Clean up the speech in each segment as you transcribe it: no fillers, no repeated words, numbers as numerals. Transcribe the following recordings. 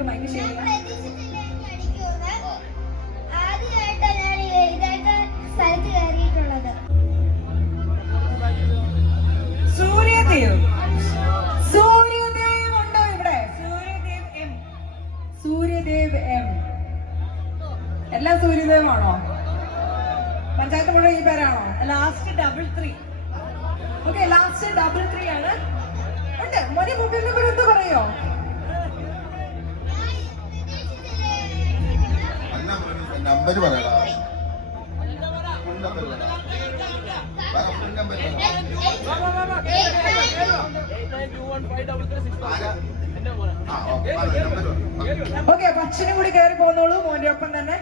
മോനിലേക്ക് mic share Suryadev ഉണ്ടോ ഇവിടെ? Suryadev M എല്ലാ സൂര്യദേവാണോ? പഞ്ചായത്ത് മുഴുവൻ ഈ പേരാണോ? ലാസ്റ്റ് 333. ഓക്കെ, ലാസ്റ്റ് 333 ആണ്. ഉണ്ട് മോനെ മൊബൈൽ നമ്പർ എന്ത് പറയോ? നമ്പർ പറയടാ. ഓക്കെ, അപ്പൊ അച്ഛനും കൂടി കയറി പോന്നോളൂ മോന്റെ ഒപ്പം തന്നെ.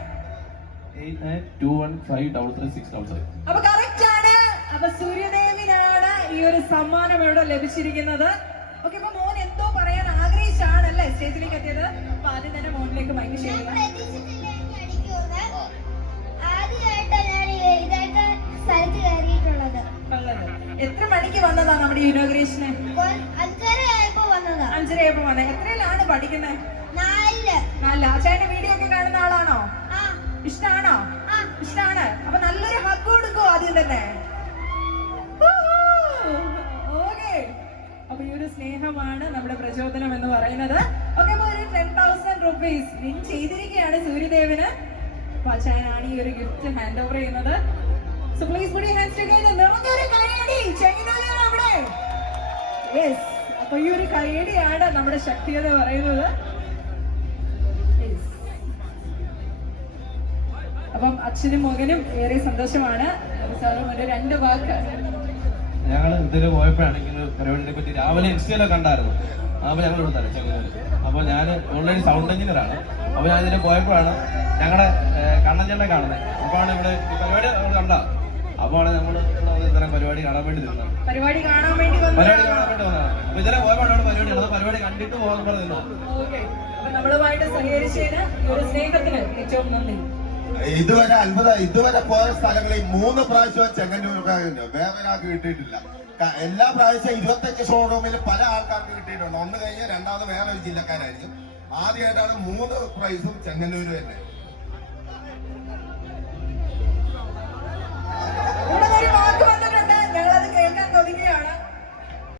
8921533633. അപ്പൊ കറക്റ്റ് ആണ്. അപ്പൊ സൂര്യദേവിനാണ് ഈ ഒരു സമ്മാനം ഇവിടെ ലഭിച്ചിരിക്കുന്നത്. ഓക്കെ, അപ്പൊ മോൻ എന്തോ പറയാൻ ആഗ്രഹിച്ചാണല്ലേ സ്റ്റേജിലേക്ക് എത്തിയത്. അപ്പൊ ആദ്യം തന്നെ മോനിലേക്ക് മൈക്ക് ഷെയർ എത്ര മണിക്ക് വന്നതാ നമ്മുടെ ഇനോഗ്രേഷന്? 5:30 വന്നതാ. 5:30 വന്നത്. എത്രയിലാണ് പഠിക്കുന്നത്? 4. അച്ഛന്റെ വീഡിയോ ഒക്കെ കാണുന്ന ആളാണോ? ഇഷ്ടാണോ? ഇഷ്ടാണ്. അപ്പൊ നല്ലൊരു ഹഗ് കൊടുക്കോ ആദ്യം തന്നെ. ഓക്കെ, അപ്പൊ ഈ ഒരു സ്നേഹമാണ് നമ്മുടെ പ്രചോദനം എന്ന് പറയുന്നത്. ഓക്കെ, അപ്പൊ ഒരു 10,000 rupees വിൻ ചെയ്തിരിക്കുകയാണ് സൂര്യദേവിന്. അപ്പൊ അച്ഛനാണ് ഈ ഒരു ഗിഫ്റ്റ് ഹാൻഡ് ഓവർ ചെയ്യുന്നത്. So please put your hands together. നിറഞ്ഞൊരു കൈയടി ചെയ്യുന്നവരാണ് അവിടെ. യെസ്, അപ്പൊ ഈ ഒരു കൈയടിയാണ് നമ്മുടെ ശക്തി എന്ന് പറയുന്നത്. അപ്പം അച്ഛനും മകനും ഏറെ സന്തോഷമാണ്. സാറും ഒരു 2 വാക്ക്. ഞങ്ങൾ ഇതില് പോയപ്പോഴാണെങ്കിൽ പരിപാടിനെ പറ്റി രാവിലെ ഇൻസ്റ്റയിലൊക്കെ കണ്ടായിരുന്നു. അപ്പൊ ഞങ്ങൾ ഇവിടെ തന്നെ ചെങ്ങന്നൂര്. അപ്പൊ ഞാൻ ഓൾറെഡി സൗണ്ട് എഞ്ചിനീയർ ആണ്. അപ്പൊ ഞാൻ ഇതിന് പോയപ്പോഴാണ് ഞങ്ങളുടെ കണ്ണഞ്ചേട്ടനെ കാണുന്നത്. അപ്പോഴാണ് ഇവിടെ ഈ പരിപാടി നമ്മൾ കണ്ട. അപ്പോഴാണ് നമ്മൾ ഇത്തരം പരിപാടി കാണാൻ വേണ്ടി നിന്നത്. പരിപാടി കാണാൻ വേണ്ടി വന്നതാണ്. അപ്പൊ ഇതിലെ പോയപ്പോഴാണ് പരിപാടി ഉള്ളത്. പരിപാടി കണ്ടിട്ട് പോകാൻ പറഞ്ഞു. നമ്മളുമായിട്ട് സഹകരിച്ചതിന് ഒരു സ്നേഹത്തിന് ഏറ്റവും നന്ദി. ഇതുവരെ പോയ സ്ഥലങ്ങളിൽ 3 പ്രാവശ്യം ചെങ്ങന്നൂർക്കാരുണ്ട്, വേറെ ഒരാൾക്ക് കിട്ടിയിട്ടില്ല. എല്ലാ പ്രാവശ്യം 25 ഷോറൂമിൽ പല ആൾക്കാർക്ക് കിട്ടിയിട്ടുണ്ട്. ഒന്ന് കഴിഞ്ഞാൽ രണ്ടാമത് വേറെ ഒരു ജില്ലക്കാരായിരിക്കും. ആദ്യമായിട്ടാണ് 3 പ്രൈസും ചെങ്ങന്നൂര് തന്നെ.